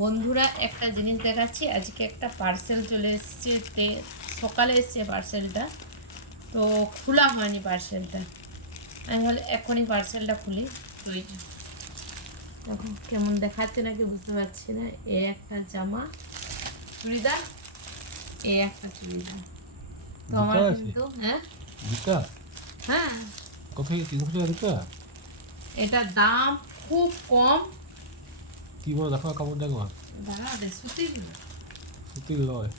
বন্ধুরা একটা জিনিস দেখাচ্ছি, আজকে একটা পার্সেল চলে এসছে, সকালে এসছে পার্সেলটা, তো খোলা হয়নি পার্সেলটা। আমি ভাবলাম এখনই পার্সেলটা খুলি। তো এই যে দেখো কেমন দেখাচ্ছে নাকি বুঝতে পারছি না। এ একটা জামা চুড়িদার, এ একটা চুড়িদার। তো আমার কিন্তু হ্যাঁ কত 300 টাকা দুটা? এটার দাম খুব কম। কি বলো, দেখো কাপড় দেখো। দাঁড়া রে, সুতির সুতির লয়।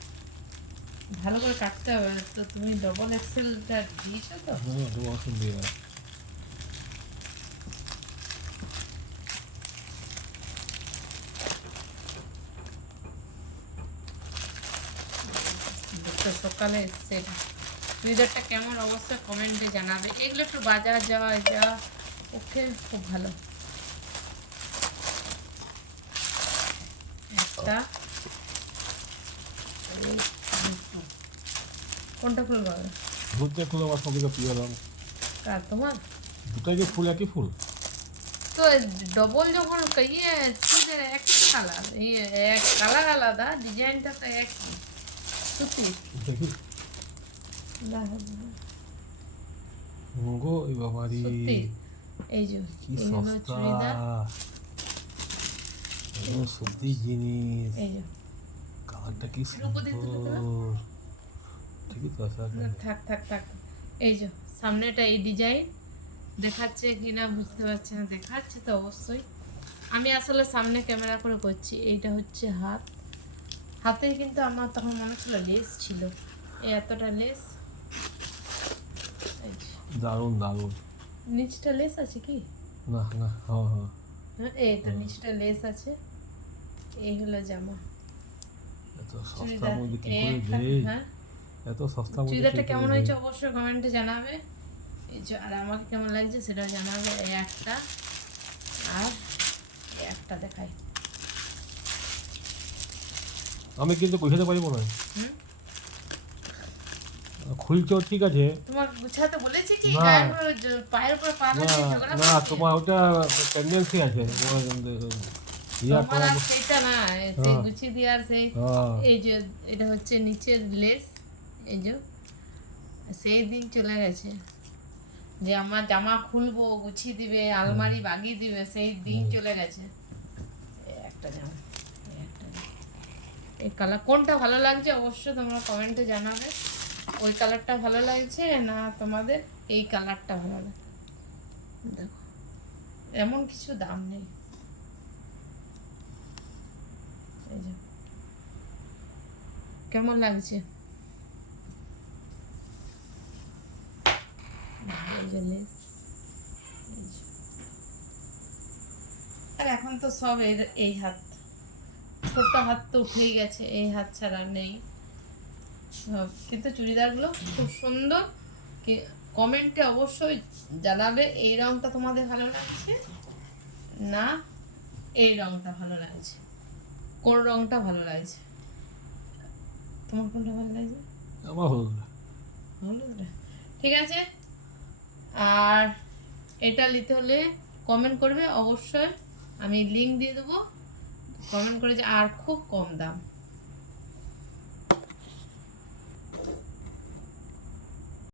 ভালো করে কাটতে হবে। তো তুমি ডবল এক্সেলটা দিয়েছো তো? হ্যাঁ, তোমার অসুবিধা দিয়ে দেয়। তো সকালে এসছে এটা। চুড়িদারটা কেমন অবশ্যই কমেন্টে জানাবে। এগুলো একটু বাজার যাওয়া যা ওকে খুব ভালো। একটা কোনটা ফুল পাবে? দুটো ফুল আমার সবথেকে প্রিয় রঙ। কার তোমার? দুটাই যে ফুল, একই ফুল। তো ডবল যখন ইয়ে চুড়িদার একই কালার, ইয়ে এক কালার আলাদা, ডিজাইনটা তো একই সুতি। দেখি গো, এই বাবারি সত্যি এই যে কি এই হলো সস্তা। চুড়িদার, এগুলো সত্যি জিনিস। এই যে কালারটা কি রূপদি তুলে সুন্দর। দাও। ঠিকই তো আছে। না, থাক থাক থাক। এই যে সামনেটা এই ডিজাইন দেখাচ্ছে কি না বুঝতে পারছি না, দেখাচ্ছে তো অবশ্যই। আমি আসলে সামনে ক্যামেরা করে করছি। এইটা হচ্ছে হাত, হাতে কিন্তু আমার তখন মনে ছিল লেস ছিল, এই এতটা লেস। এই যে দারুণ দারুণ। নিচটা লেস আছে কি? না না, হ্যাঁ হ্যাঁ। হ্যাঁ, এই তো নিচটা লেস আছে। এই হলো জামা, এত সস্তার চুড়িদার। মধ্যে কি এই করে একটা, দেয়? হ্যাঁ এত সস্তার মধ্যে কি চুড়িদারটা করে কেমন দেয়? হয়েছে অবশ্যই কমেন্টে জানাবে। এই যে আর আমাকে কেমন লাগছে সেটাও জানাবে। এই একটা আর এই একটা দেখাই। আমি কিন্তু বুঝাতে পারিব না। হুম, খুলছো ঠিক আছে। তোমার গুছাতে বলেছি কি? না। গায়ের উপর পায়ের উপর পা না রাখতে ঝগড়া না, করছে? তোমার ওটা টেন্ডেন্সি আছে তোমার ইয়া তোমার করা। আর সেইটা না, সেই হ্যাঁ গুছিয়ে দিয়ে আর সেই হ্যাঁ। এই যে এটা হচ্ছে নিচের লেস। এই যে সেই দিন চলে গেছে যে আমার জামা খুলবো, গুছিয়ে দিবে, আলমারি বাগিয়ে দিবে, সেই দিন চলে গেছে। এই একটা জামা, এই একটা জামা। এই কালার কোনটা ভালো লাগছে অবশ্যই তোমরা কমেন্টে জানাবে। ওই কালারটা ভালো লাগছে না তোমাদের এই কালারটা ভালো লাগে? দেখো এমন কিছু দাম নেই। এই যে কেমন লাগছে? এই যে লেস, এই যে। আর এখন তো সব এই হাত, ছোট্ট হাত তো উঠেই গেছে, এই হাত ছাড়া নেই সব। কিন্তু চুড়িদারগুলো খুব সুন্দর। কমেন্টে অবশ্যই জানাবে এই রঙটা তোমাদের ভালো লাগছে না এই রঙটা ভালো লাগছে, কোন রঙটা ভালো লাগছে। তোমার কোনটা ভালো লাগছে? আমার হলো না। হলুদটা ঠিক আছে। আর এটা নিতে হলে কমেন্ট করবে অবশ্যই, আমি লিংক দিয়ে দেবো। কমেন্ট করে যে আর খুব কম দাম।